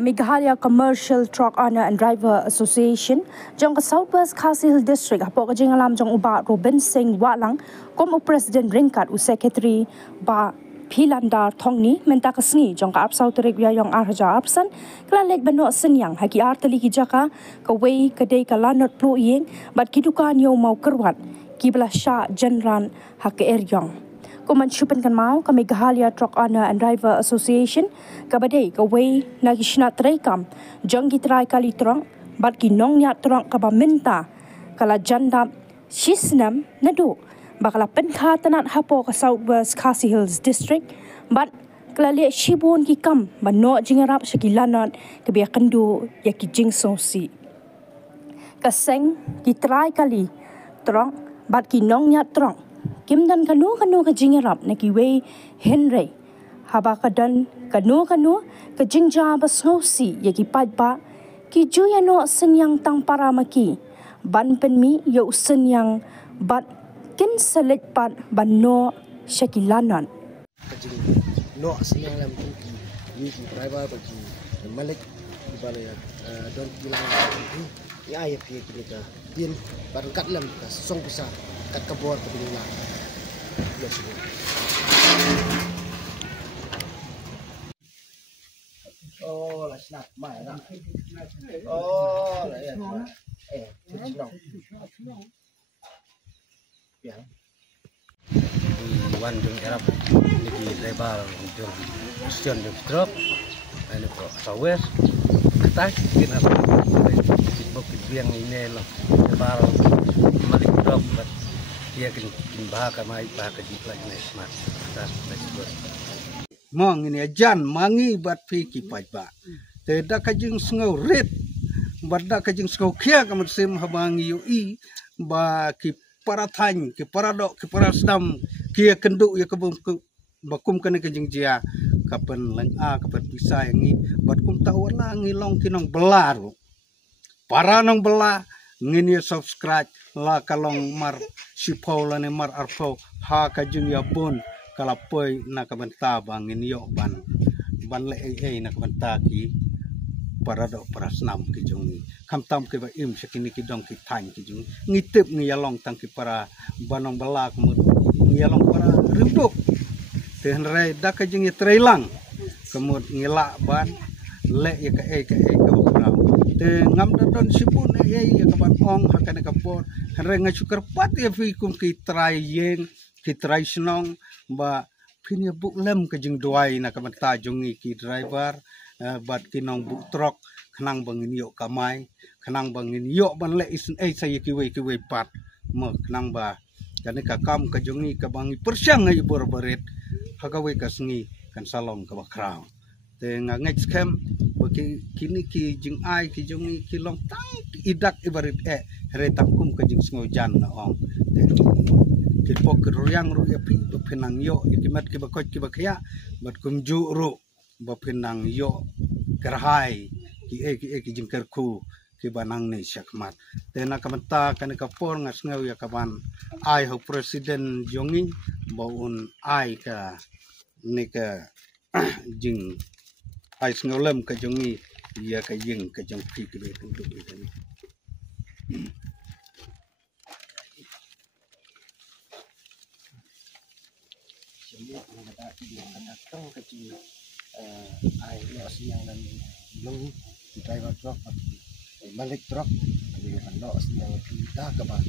Meghalaya Commercial Truck Owner and Driver Association jong ka Southwest Khasi Hills District hapo ka jingalam jong uba Robin Singh Walang kom President Ringkat u Secretary ba Philandar Thongni menta kasngi jong ka apsau terik ya yong arja apsan klalek bano senyang haki artali ki jaka ka wei kadai ka lanot plo yeng bat kidukan yo mau kerwat kibla sha jenran hak eryong Kuman syupen kan mau ka Meghalaya Truck Owner and Driver Association ka badai ka wei na kisna trekam jong gitrai kali trong bat kinong nya trong ka ba minta kala jandap sisnam nadu bakala pentha tanat hapo ka Southwest Khasi Hills District bat kala le shibon ki kam bano jingarap shakilanat ka biya kandu ya ki jingsosi ka seng gitrai kali trong bat kinong nya trong Kim dan kanu ka jingarap na kiway Henry. Haba ka dan kanu ka jingja ba snowsi ya ki padpa ki juya no senyang tang para maki. Ban penmi yo senyang bat kin selit pat ban no syakilanan. Kajing no senyang lam ki driver bagi malik di balai don kilang ya ya pi kita din baru kat lam ka song besar kat kabor ke bilang oh lah snap mai lah oh lah ya senang ya wan jung erap ni driver jung station jung drop ini pro sawes atas kena sibuk biang ini lah driver malik drop dia kin bahaka mai bahaka di play ni smart tas tersebut mong ini ajan mangi bat pi ki pajba te da kajing sngau red badda kajing sngau khia kam sim habangi ui ba ki parathany ki paradok ki parasdam ki kendu ya ke bakum kan kajing jia kapen lang a kapen pisai ngi bat kum tawala ngi long kinong belar para nong belah ngini subscribe la kalong mar sipau la ne mar arpau ha ka jung ya bon kala poi na ka banta bang ngini yo ban le ai na ka banta ki parado parasnam ki jung kam tam ke ba im sekini ki dong ki than ki jung ngitep ngi yalong tang ki para banong balak mut ngi yalong para ribuk ten re da ka jung ya trailang kemut ngila ban le ya ka ka te ngam don sipun ya kapan ong hakane kapor renga sukar pat ya fi kum ki trai yeng ki trai snong ba phinya buk lem ka jing duai na kaman ta jungi ki driver bat kinong buk trok khnang bangin yo kamai khnang bangin yo ban le is ai sai ki we pat mo khnang ba kane ka kam ka jungi ka bangi persyang ngai bor baret hagawe ka sngi kan salong ka bakrau te ngangek scam bagi kini ki jing ai ki jungi ki long tang idak ibarit re takum ka jing sngo jan na ong ki pok royang ru ya pi penang yo ki mat ki bakot ki bakya bat kum ju ru ba penang yo kerhai ki jing kerku ki banang nei syakmat te na kamenta kan ka por ngas ngau ya kaban ai ho presiden jongi baun ai ka ne ka jing ai snolem ka jongi ia ka yeng ka jong pi ke duduk ini semua ada datang ke sini ai lo siang dan belum driver truck balik truck di lo siang kita ke ba